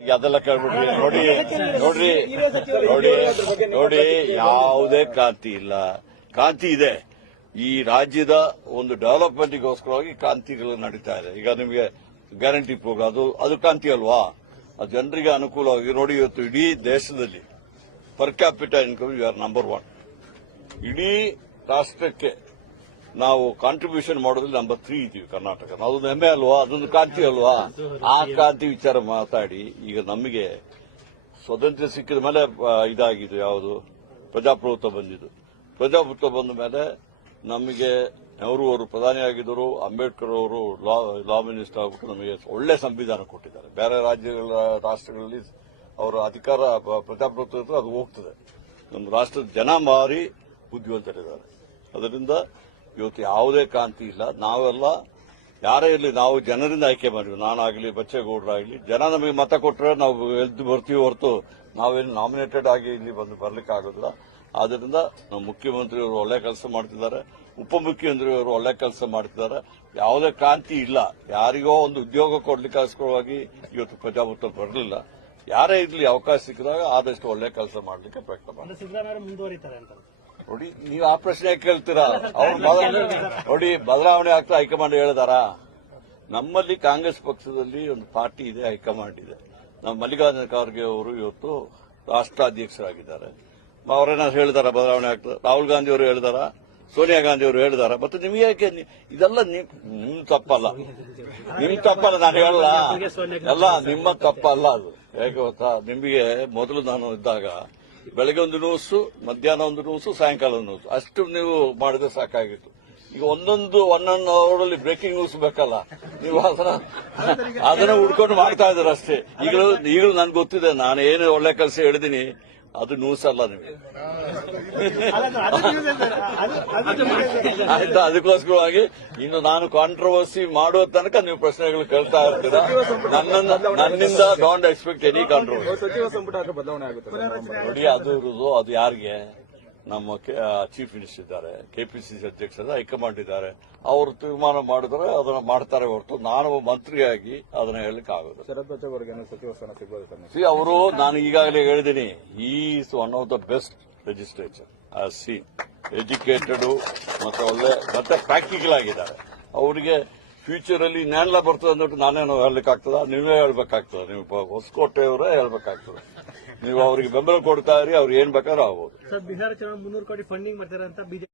ಅದೆಲ್ಲ ಕೇಳ್ಬಿಟ್ರಿ. ನೋಡಿ ಯಾವುದೇ ಕ್ರಾಂತಿ ಇಲ್ಲ. ಕ್ರಾಂತಿ ಇದೆ. ಈ ರಾಜ್ಯದ ಒಂದು ಡೆವಲಪ್ಮೆಂಟ್ಗೋಸ್ಕರವಾಗಿ ಕ್ರಾಂತಿಗಳು ನಡೀತಾ ಇದೆ. ಈಗ ನಿಮಗೆ ಗ್ಯಾರಂಟಿ ಪ್ರೋಗ್ರಾಮ್ ಅದು ಕ್ರಾಂತಿ ಅಲ್ವಾ? ಅದು ಜನರಿಗೆ ಅನುಕೂಲವಾಗಿ. ನೋಡಿ, ಇವತ್ತು ಇಡೀ ದೇಶದಲ್ಲಿ per capital income you are number 1. ಇಡೀ ರಾಷ್ಟ್ರಕ್ಕೆ ನಾವು ಕಾಂಟ್ರಿಬ್ಯೂಷನ್ ಮಾಡೋದ್ರಲ್ಲಿ ನಂಬರ್ 3 ಇದ್ದೀವಿ ಕರ್ನಾಟಕ. ಅದೊಂದು ಹೆಮ್ಮೆ ಅಲ್ವಾ? ಅದೊಂದು ಕ್ರಾಂತಿ ಅಲ್ವಾ? ಆ ಕ್ರಾಂತಿ ವಿಚಾರ ಮಾತಾಡಿ ಈಗ ನಮಗೆ ಸ್ವಾತಂತ್ರ್ಯ ಸಿಕ್ಕಿದ ಮೇಲೆ ಇದಾಗಿದೆ. ಯಾವುದು ಪ್ರಜಾಪ್ರಭುತ್ವ ಬಂದಿದ್ದು. ಪ್ರಜಾಪ್ರಭುತ್ವ ಬಂದ ಮೇಲೆ ನಮಗೆ ನೆಹರು ಅವರು ಪ್ರಧಾನಿಯಾಗಿದ್ದರು, ಅಂಬೇಡ್ಕರ್ ಅವರು ಲಾ ಮಿನಿಸ್ಟರ್ ಆಗ್ಬಿಟ್ಟು ನಮಗೆ ಒಳ್ಳೆ ಸಂವಿಧಾನ ಕೊಟ್ಟಿದ್ದಾರೆ. ಬೇರೆ ರಾಷ್ಟ್ರಗಳಲ್ಲಿ ಅವರ ಅಧಿಕಾರ ಪ್ರಜಾಪ್ರಭುತ್ವ ಅದು ಹೋಗ್ತದೆ. ನಮ್ಮ ರಾಷ್ಟ್ರದ ಜನ ಮಾರಿ ಬುದ್ಧಿವಂತರಿದ್ದಾರೆ. ಅದರಿಂದ ಇವತ್ತು ಯಾವುದೇ ಕ್ರಾಂತಿ ಇಲ್ಲ. ನಾವೆಲ್ಲ ಯಾರೇ ಇರಲಿ, ನಾವು ಜನರಿಂದ ಆಯ್ಕೆ ಮಾಡಿದ್ವಿ. ನಾನಾಗಲಿ, ಬಚ್ಚೇಗೌಡರಾಗಲಿ, ಜನ ನಮಗೆ ಮತ ಕೊಟ್ಟರೆ ನಾವು ಎದ್ದು ಬರ್ತೀವಿ ಹೊರತು ನಾವೇನು ನಾಮಿನೇಟೆಡ್ ಆಗಿ ಇಲ್ಲಿ ಬರ್ಲಿಕ್ಕೆ ಆಗೋದಿಲ್ಲ. ಆದ್ದರಿಂದ ನಮ್ಮ ಮುಖ್ಯಮಂತ್ರಿಯವರು ಒಳ್ಳೆ ಕೆಲಸ ಮಾಡ್ತಿದ್ದಾರೆ, ಉಪಮುಖ್ಯಮಂತ್ರಿಯವರು ಒಳ್ಳೆ ಕೆಲಸ ಮಾಡ್ತಿದ್ದಾರೆ. ಯಾವುದೇ ಕ್ರಾಂತಿ ಇಲ್ಲ. ಯಾರಿಗೋ ಒಂದು ಉದ್ಯೋಗ ಕೊಡ್ಲಿಕ್ಕೋಸ್ಕರವಾಗಿ ಇವತ್ತು ಪ್ರಜಾಪ್ರಭುತ್ವ ಬರಲಿಲ್ಲ. ಯಾರೇ ಇರಲಿ, ಅವಕಾಶ ಸಿಕ್ಕಿದಾಗ ಆದಷ್ಟು ಒಳ್ಳೆ ಕೆಲಸ ಮಾಡಲಿಕ್ಕೆ ಪ್ರಯತ್ನ ಮಾಡಿ. ನೋಡಿ, ನೀವು ಆ ಪ್ರಶ್ನೆ ಕೇಳ್ತೀರಾ? ನೋಡಿ, ಬದಲಾವಣೆ ಆಗ್ತಾ ಹೈಕಮಾಂಡ್ ಹೇಳಿದಾರ? ನಮ್ಮಲ್ಲಿ ಕಾಂಗ್ರೆಸ್ ಪಕ್ಷದಲ್ಲಿ ಒಂದು ಪಾರ್ಟಿ ಇದೆ, ಹೈಕಮಾಂಡ್ ಇದೆ. ನಮ್ಮ ಮಲ್ಲಿಕಾರ್ಜುನ ಖರ್ಗೆ ಅವರು ಇವತ್ತು ರಾಷ್ಟ್ರಾಧ್ಯಕ್ಷರಾಗಿದ್ದಾರೆ. ಅವರೇನಾದ್ರು ಹೇಳಿದಾರ ಬದಲಾವಣೆ ಆಗ್ತದೆ? ರಾಹುಲ್ ಗಾಂಧಿ ಅವರು ಹೇಳಿದಾರ? ಸೋನಿಯಾ ಗಾಂಧಿ ಅವರು ಹೇಳಿದಾರ? ಮತ್ತೆ ನಿಮಗೆ ಯಾಕೆ ಇದೆಲ್ಲ ನಿಮ್ ತಪ್ಪಲ್ಲ, ನಾನು ಹೇಳಲ್ಲ. ಎಲ್ಲ ನಿಮ್ಮ ತಪ್ಪಲ್ಲ. ಅದು ಹೇಗೆ ಗೊತ್ತಾ? ನಿಮಗೆ ಮೊದಲು ನಾನು ಇದ್ದಾಗ ಬೆಳಗ್ಗೆ ಒಂದು ನ್ಯೂಸು, ಮಧ್ಯಾಹ್ನ ಒಂದು ನ್ಯೂಸು, ಸಾಯಂಕಾಲ ಒಂದು ನ್ಯೂಸು, ಅಷ್ಟು ನೀವು ಮಾಡಿದ್ರೆ ಸಾಕಾಗಿತ್ತು. ಈಗ ಒಂದೊಂದು ಅವರಲ್ಲಿ ಬ್ರೇಕಿಂಗ್ ನ್ಯೂಸ್ ಬೇಕಲ್ಲ, ನೀವು ಅದನ್ನ ಹುಡ್ಕೊಂಡು ಮಾಡ್ತಾ ಇದ್ದಾರೆ ಅಷ್ಟೇ. ಈಗಲೂ ನನ್ಗೆ ಗೊತ್ತಿದೆ, ನಾನು ಏನು ಒಳ್ಳೆ ಕೆಲಸ ಹೇಳಿದೀನಿ ಅದು ನ್ಯೂಸ್ ಅಲ್ಲ. ನಿಮಗೆ ಆಯ್ತಾ? ಅದಕ್ಕೋಸ್ಕರವಾಗಿ ಇನ್ನು ನಾನು ಕಾಂಟ್ರವರ್ಸಿ ಮಾಡುವ ತನಕ ನೀವು ಪ್ರಶ್ನೆಗಳು ಕೇಳ್ತಾ ಇರ್ತೀರಾ. ನನ್ನಿಂದ ಡೋಂಟ್ ಎಕ್ಸ್ಪೆಕ್ಟ್ ಎನಿ ಕಾಂಟ್ರವರ್ಸಿ. ಸಚಿವ ಸಂಪುಟ ಬದಲಾವಣೆ ಆಗುತ್ತೆ ನೋಡಿ, ಅದು ಯಾರಿಗೆ? ನಮ್ಮ ಚೀಫ್ ಮಿನಿಸ್ಟರ್ ಇದ್ದಾರೆ, ಕೆಪಿಸಿಸಿ ಅಧ್ಯಕ್ಷರ, ಹೈಕಮಾಂಡ್ ಇದ್ದಾರೆ. ಅವರು ತೀರ್ಮಾನ ಮಾಡಿದ್ರೆ ಅದನ್ನ ಮಾಡ್ತಾರೆ ಹೊರತು ನಾನು ಮಂತ್ರಿಯಾಗಿ ಅದನ್ನ ಹೇಳಲಿಕ್ಕೆ ಆಗೋದು. ಶರತ್ ಬಚ್ಚೇಗೌಡ ಅವರಿಗೆ ಸಚಿವ ಸ್ಥಾನ ಸಿಗಬಹುದು. ಅವರು, ನಾನು ಈಗಾಗಲೇ ಹೇಳಿದ್ದೀನಿ, is one of the best legislature C. Educated ಮತ್ತೆ ಪ್ರಾಕ್ಟಿಕಲ್ ಆಗಿದ್ದಾರೆ. ಅವರಿಗೆ ಫ್ಯೂಚರ್ ಅಲ್ಲಿ ನ್ಯಾನ್ಲ ಬರ್ತದೆ ಅಂದ್ಬಿಟ್ಟು ನಾನೇನು ಹೇಳಲಿಕ್ಕಾಗ್ತದ? ನೀವೇ ಹೇಳ್ಬೇಕಾಗ್ತದೆ. ನೀವು ಹೊಸಕೋಟೆಯವರೇ ಹೇಳ್ಬೇಕಾಗ್ತದೆ. ನೀವು ಅವರಿಗೆ ಬೆಂಬಲ ಕೊಡ್ತಾ ಇರಿ, ಅವ್ರು ಏನ್ ಬೇಕಾದ್ರೂ ಆಗ್ಬೋದು. ಬಿಹಾರ ಚುನಾವಣೆ 300 ಕೋಟಿ ಫಂಡಿಂಗ್ ಮಾಡ್ತಾರೆ ಅಂತ ಬಿಜೆಪಿ